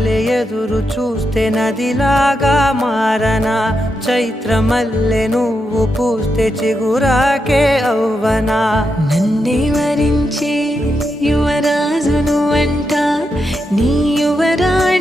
మల్లె ఎదురు చూస్తే నదిలాగా మారనా, చైత్ర మల్లె నువ్వు పూస్తే చిగురాకే అవ్వనా. నన్నే వరించే యువరాజును అంట నీ యువరాణి